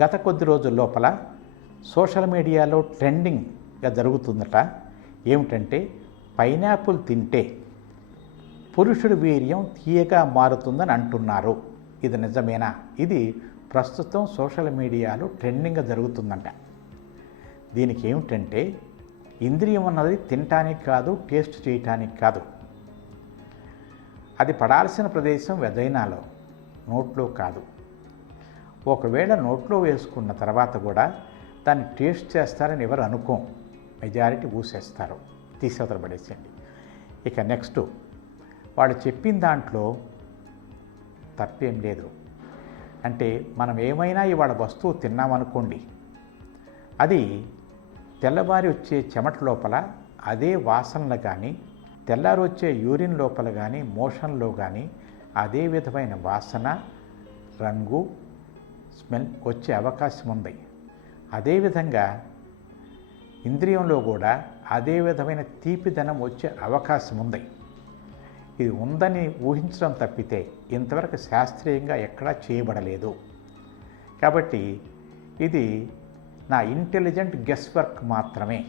గత కొద్ది రోజుల లోపల సోషల్ మీడియాలో ట్రెండింగ్గా జరుగుతుందట. ఏమిటంటే పైనాపిల్ తింటే పురుషుడి వీర్యం తీయగా మారుతుందని అంటున్నారు. ఇది నిజమేనా? ఇది ప్రస్తుతం సోషల్ మీడియాలో ట్రెండింగ్గా జరుగుతుందంట. దీనికి ఏమిటంటే ఇంద్రియం అన్నది తినటానికి కాదు, టేస్ట్ చేయటానికి కాదు. అది పడాల్సిన ప్రదేశం వెజైనాలో, నోట్లో కాదు. ఒకవేళ నోట్లో వేసుకున్న తర్వాత కూడా దాన్ని టేస్ట్ చేస్తారని ఎవరు అనుకోం. మెజారిటీ ఊసేస్తారు, తీసేతర పడేసేయండి. ఇక నెక్స్ట్, వాళ్ళు చెప్పిన దాంట్లో తప్పేం లేదు. అంటే మనం ఏమైనా ఇవాళ వస్తువు తిన్నామనుకోండి, అది తెల్లవారి వచ్చే చెమట లోపల అదే వాసనలు కానీ, తెల్లారి వచ్చే యూరిన్ లోపల కానీ, మోషన్లో కానీ అదే విధమైన వాసన, రంగు, స్మెల్ వచ్చే అవకాశం ఉంది. అదేవిధంగా ఇంద్రియంలో కూడా అదే విధమైన తీపిదనం వచ్చే అవకాశం ఉంది. ఇది ఉందని ఊహించడం తప్పితే ఇంతవరకు శాస్త్రీయంగా ఎక్కడా చేయబడలేదు. కాబట్టి ఇది నా ఇంటెలిజెంట్ గెస్ వర్క్ మాత్రమే.